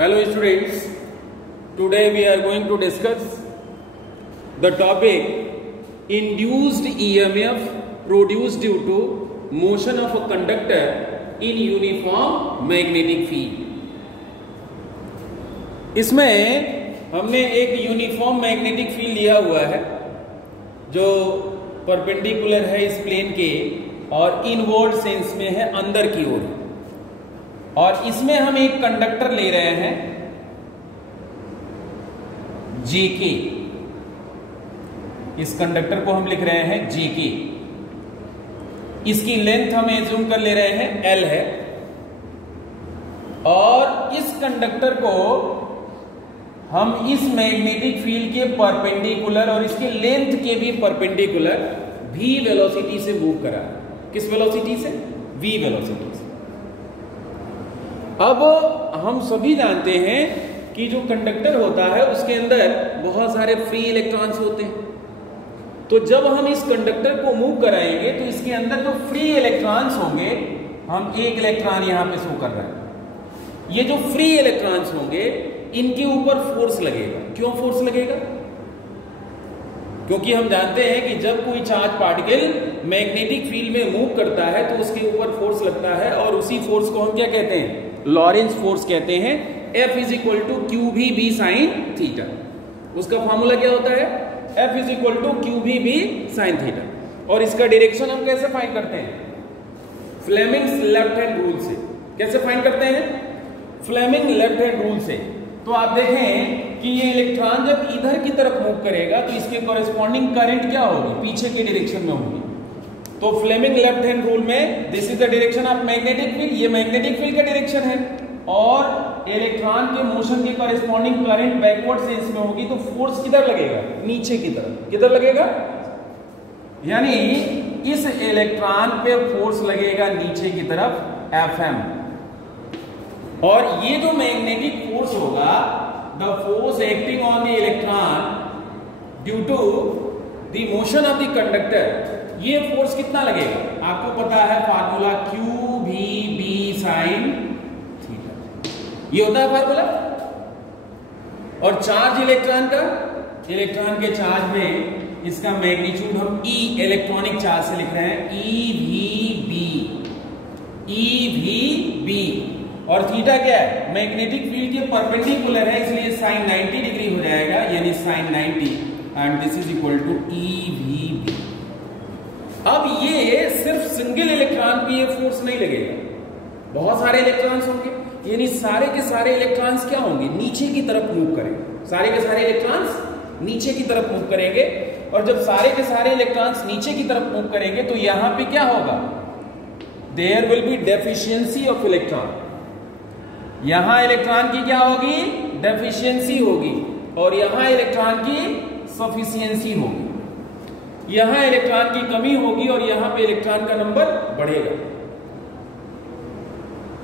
Hello students, today we are going to discuss the topic induced EMF produced due to motion of a conductor in uniform magnetic field। इसमें हमने एक uniform magnetic field लिया हुआ है जो perpendicular है इस प्लेन के और इनवर्ड सेंस में है अंदर की ओर, और इसमें हम एक कंडक्टर ले रहे हैं JK। इस कंडक्टर को हम लिख रहे हैं JK। इसकी लेंथ हम एज्यूम कर ले रहे हैं L है, और इस कंडक्टर को हम इस मैग्नेटिक फील्ड के परपेंडिकुलर और इसके लेंथ के भी परपेंडिकुलर v वेलोसिटी से मूव करा। किस वेलोसिटी से? v वेलोसिटी से। अब हम सभी जानते हैं कि जो कंडक्टर होता है उसके अंदर बहुत सारे फ्री इलेक्ट्रॉन्स होते हैं। तो जब हम इस कंडक्टर को मूव कराएंगे तो इसके अंदर जो फ्री इलेक्ट्रॉन्स होंगे, हम एक इलेक्ट्रॉन यहां पे शो कर रहे हैं, ये जो फ्री इलेक्ट्रॉन्स होंगे इनके ऊपर फोर्स लगेगा। क्यों फोर्स लगेगा? क्योंकि हम जानते हैं कि जब कोई चार्ज पार्टिकल मैग्नेटिक फील्ड में मूव करता है तो उसके ऊपर फोर्स लगता है, और उसी फोर्स को हम क्या कहते हैं? लॉरेंस फोर्स कहते हैं। F is equal to Q V B sine theta. उसका फॉर्मूला क्या होता है? F is equal to Q V B sine theta. और इसका डायरेक्शन हम कैसे फाइंड करते हैं? फ्लेमिंग्स लेफ्ट हैंड रूल से। कैसे फाइंड करते हैं? फ्लेमिंग लेफ्ट हैंड रूल से। तो आप देखें कि ये इलेक्ट्रॉन जब इधर की तरफ मूव करेगा तो इसके कॉरेस्पॉन्डिंग करंट क्या होगी? पीछे के डायरेक्शन में होगी। तो फ्लेमिंग लेफ्ट हैंड रूल में this is the direction of magnetic field, ये मैग्नेटिक फील्ड का डायरेक्शन है, और इलेक्ट्रॉन के मोशन के कॉरेस्पॉन्डिंग करंट बैकवर्ड सेंस में होगी। तो फोर्स किधर लगेगा? नीचे की तरफ। किधर लगेगा? यानी इस इलेक्ट्रॉन पे फोर्स लगेगा नीचे की तरफ Fm, और ये जो मैग्नेटिक फोर्स होगा, the force acting on the electron due to the motion of the conductor, ये फोर्स कितना लगेगा? आपको पता है formula Q V B sine theta, ये होता है फार्मूला। और चार्ज इलेक्ट्रॉन का, इलेक्ट्रॉन के चार्ज में इसका मैग्नीट्यूड हम E इलेक्ट्रॉनिक चार्ज से लिख रहे हैं, EV B, और थीटा क्या है? मैग्नेटिक फील्ड के परपेंडिकुलर है, इसलिए साइन 90 डिग्री हो जाएगा, यानी sine 90, and this is equal to EVB। अब ये सिर्फ सिंगल इलेक्ट्रॉन पे ये फोर्स नहीं लगेगा, बहुत सारे इलेक्ट्रॉन्स होंगे, यानी सारे के सारे इलेक्ट्रॉन्स क्या होंगे? नीचे की तरफ मूव करेंगे। सारे के सारे इलेक्ट्रॉन्स नीचे की तरफ मूव करेंगे, और जब सारे के सारे इलेक्ट्रॉन्स नीचे की तरफ मूव करेंगे तो यहां पे क्या होगा? There will be deficiency of electron. यहां इलेक्ट्रॉन की क्या होगी? डेफिशिएंसी होगी, और यहां इलेक्ट्रॉन की सफिशिएंसी होगी। यहां इलेक्ट्रॉन की कमी होगी और यहां पे इलेक्ट्रॉन का नंबर बढ़ेगा।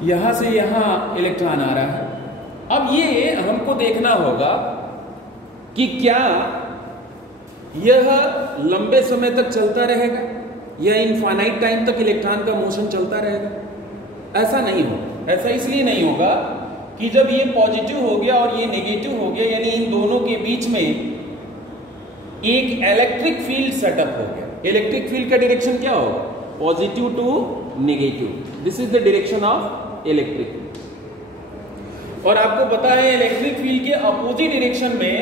यहां से यहां इलेक्ट्रॉन आ रहा है। अब ये हमको देखना होगा कि क्या यह लंबे समय तक चलता रहेगा या इनफाइनाइट टाइम तक इलेक्ट्रॉन का मोशन चलता रहेगा? ऐसा नहीं होगा। ऐसा इसलिए नहीं होगा कि जब ये पॉजिटिव हो गया और ये नेगेटिव हो गया, यानी इन दोनों के बीच में एक इलेक्ट्रिक फील्ड सेटअप हो गया। इलेक्ट्रिक फील्ड का डायरेक्शन क्या होगा? Positive to negative. This is the direction of electric. और आपको पता है इलेक्ट्रिक फील्ड के अपोजिट डायरेक्शन में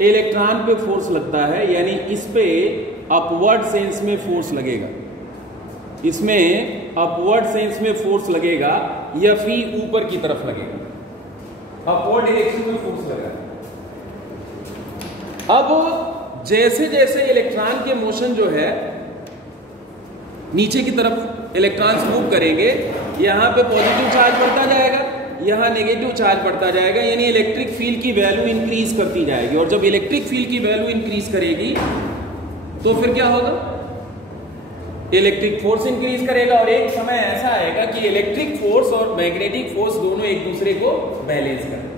इलेक्ट्रॉन पे फोर्स लगता है, यानी इस पे अपवर्ड सेंस में फोर्स लगेगा। इसमें अपवर्ड सेंस में फोर्स लगेगा, या फिर ऊपर की तरफ लगेगा, अपवर्ड डायरेक्शन में फोर्स लगेगा। अब जैसे जैसे इलेक्ट्रॉन के मोशन जो है नीचे की तरफ इलेक्ट्रॉन्स मूव करेंगे, यहां पे पॉजिटिव चार्ज बढ़ता जाएगा, यहां नेगेटिव चार्ज बढ़ता जाएगा, यानी इलेक्ट्रिक फील्ड की वैल्यू इंक्रीज करती जाएगी। और जब इलेक्ट्रिक फील्ड की वैल्यू इंक्रीज करेगी तो फिर क्या होगा? इलेक्ट्रिक फोर्स इंक्रीज करेगा, और एक समय ऐसा आएगा कि इलेक्ट्रिक फोर्स और मैग्नेटिक फोर्स दोनों एक दूसरे को बैलेंस करें।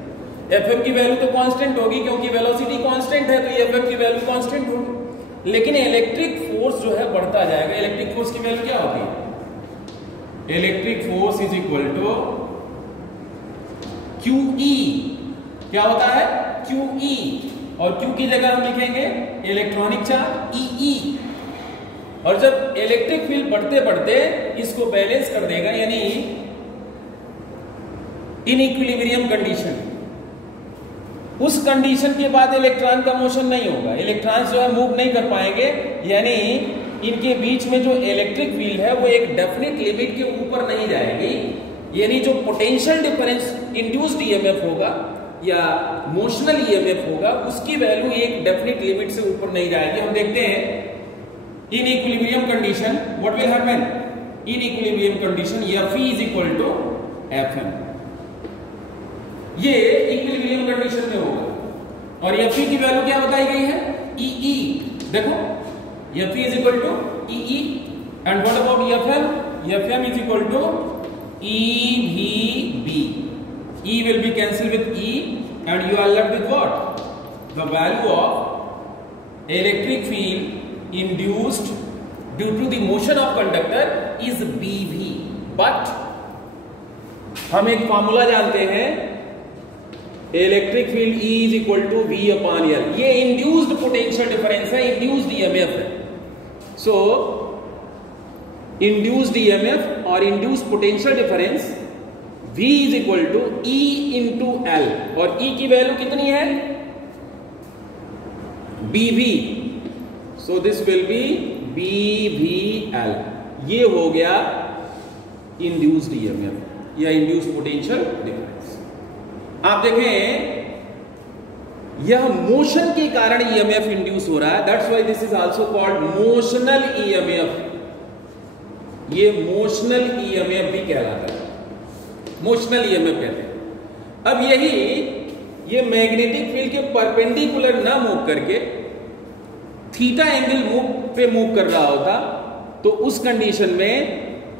Fm की वैल्यू तो कांस्टेंट होगी, क्योंकि वेलोसिटी कांस्टेंट है, तो ये Fm की वैल्यू कांस्टेंट होगी, लेकिन इलेक्ट्रिक फोर्स जो है बढ़ता जाएगा। इलेक्ट्रिक फोर्स की वैल्यू क्या होगी? Electric force is equal to QE क्या होता है? QE, और Q की जगह हम लिखेंगे इलेक्ट्रॉनिक चार्ज EE। और जब इलेक्ट्रिक फील्ड बढ़ते बढ़ते इसको बैलेंस कर देगा, यानी इन इक्विलिब्रियम कंडीशन, उस कंडीशन के बाद इलेक्ट्रॉन का मोशन नहीं होगा, इलेक्ट्रॉन्स जो है मूव नहीं कर पाएंगे, यानी इनके बीच में जो इलेक्ट्रिक फील्ड है वो एक डेफिनेट लिमिट के ऊपर नहीं जाएगी, यानी जो पोटेंशियल डिफरेंस इंड्यूस्ड ईएमएफ होगा या मोशनल ईएमएफ होगा उसकी वैल्यू एक डेफिनेट लिमिट से ऊपर नहीं जाएगी। हम देखते हैं in equilibrium condition what will happen, in equilibrium condition Fe is equal to Fm, ये इक्विलिब्रियम कंडीशन में होगा। और Fe की वैल्यू क्या बताई गई है? EE, देखो Fe is equal to EE, and what about Fm? Fm is equal to EVB, E will be cancelled with E and you are left with what? The value of electric field induced due to the motion of conductor is BV, but हम एक formula जानते हैं, electric field E is equal to V upon L, ये induced potential difference है, induced EMF है। So induced EMF और induced potential difference V is equal to E into L, और E की वैल्यू कितनी है? BV, so this will be BVL, ये हो गया इंड्यूस्ड ईएमएफ या इंड्यूस्ड पोटेंशियल डिफरेंस। आप देखें यह मोशन के कारण ईएमएफ इंड्यूस हो रहा है, that's why this is also called motional EMF, ये मोशनल ईएमएफ भी कहलाता है, मोशनल ईएमएफ कहते हैं। अब ये मैग्नेटिक फील्ड के परपेंडिकुलर ना मूव करके थीटा एंगल पे मूव कर रहा होता तो उस कंडीशन में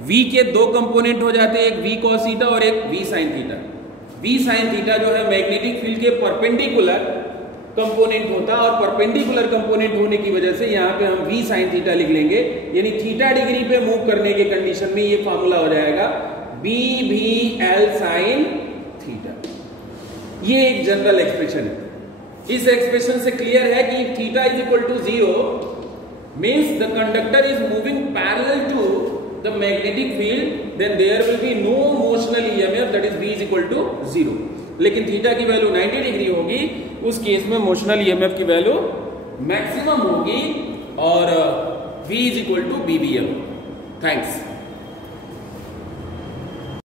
V के दो कंपोनेंट हो जाते हैं, एक V cos थीटा और एक V sin theta. V sin theta जो है मैग्नेटिक फील्ड के परपेंडिकुलर कंपोनेंट होता, और परपेंडिकुलर कंपोनेंट होने की वजह से यहां पे हम V sin थीटा लिख लेंगे, यानी थीटा डिग्री पे मूव करने के कंडीशन में ये फॉर्मूला हो जाएगा BVL sin थीटा। ये एक जनरल एक्सप्रेशन है। इस एक्सप्रेशन से क्लियर है कि theta is equal to 0 means the conductor is moving parallel to the magnetic field, then there will be no motional EMF, that is V is equal to 0। लेकिन theta की value 90 degree होगी, उस case में motional EMF की value maximum होगी और V is equal to BVL। Thanks.